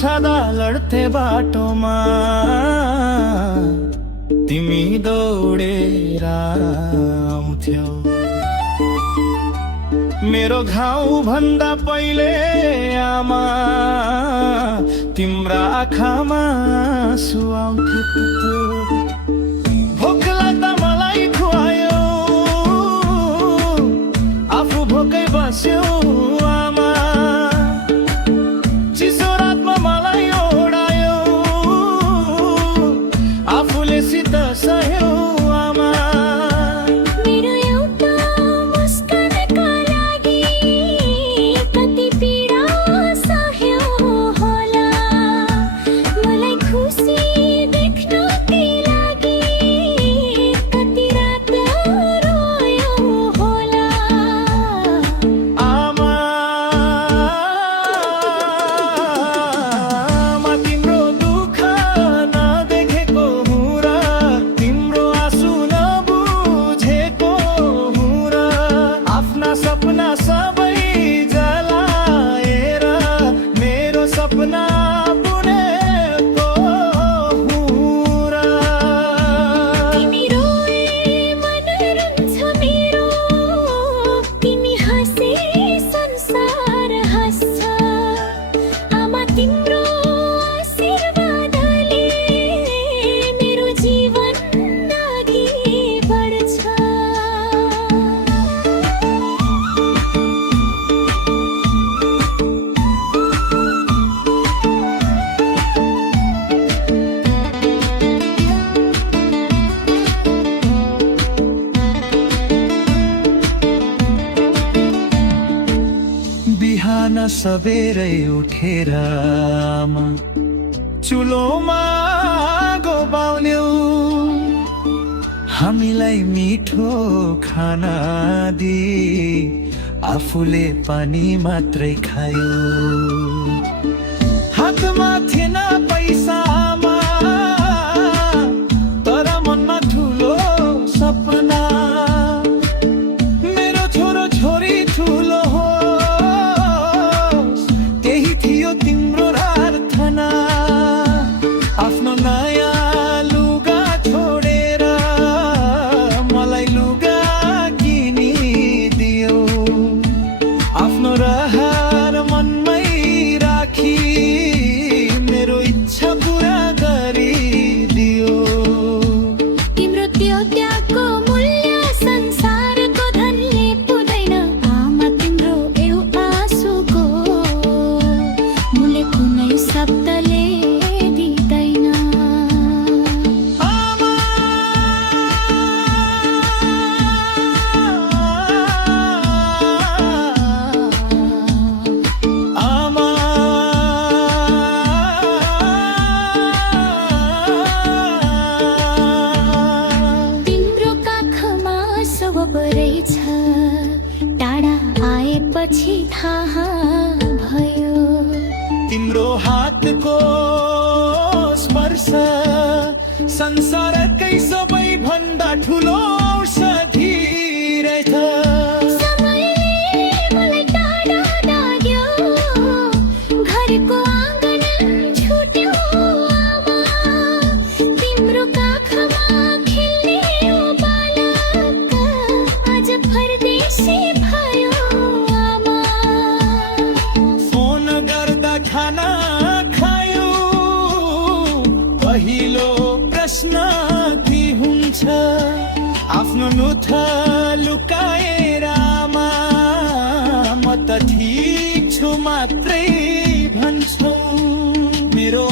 छादा लड्थे बाटोमा तिमी दौडेर आउँथ्यौ। मेरो घाउ भन्दा पहिले आमा तिम्रा आँखामा आँसु आउँथ्यो। भोक लाग्दा मलाई खुवायौ, आफू भोकै बस्यौ आमा। चिसो रातमा मलाई ओढायौ, आफूले शीत सह्यौ आमा। मेरो एउटा मुस्कानका लागि कति पीडा सह्यौ होला। मलाई खुसी देख्नकै लागि कति रात रोयौ होला। आमा म तिम्रो दुःख नदेखेको हुँ र तिम्रो आँसु नबुझेको हुँ र आफ्ना सपना सबै जलाएर मेरो सपना बुनेको हुँ र। तिमी रोए मन रुन्छ मेरो, तिमी हाँसे संसार हाँस्छ। आमा तिम्रो आशीर्वादले मेरो जीवन अघि बढ्छ। बिहान सबेरै उठेर आमा चुलोमा आगो बाल्यौ, हामीलाई मिठो खाना दिई आफूले पानी मात्रै खायो। हातमा थिएन पैसा आमा, तर मनमा ठुलो सपना। मेरो छोरो छोरी ठुलो होस् त्यही थियो तिम्रो प्रार्थना। आफ्नो नयाँ लुगा छोडेर मलाई लुगा किनिदियो। आफ्नो रहर मनमै राखी मेरो इच्छा पुरा गरिदियो। तिम्रो त्यो त्यागको मूल्य संसारको धनले पुग्दैन। आमा तिम्रो एउटा आँसुको मूल्य कुनै शब्दले दिँदैन। आमा आमा तिम्रो काखमा सबब रहेछ, टाढा आएपछि थाहा भयो। तिम्रो हातको स्पर्श संसारकै सबैभन्दा ठुलो औषधि रहेछ। समयले मलाई टाढा लाग्यो, घरको आँगन छुट्यो आमा। तिम्रो काखमा खेल्ने यो बालक आज परदेशी भयो आमा। फोन गर्दा खाना खायो, पहिलो प्रश्न के हुन्छ? आफ्नो नुथ लुकाएर आमा म त ठिक छु मात्रै भन्छौ। मेरो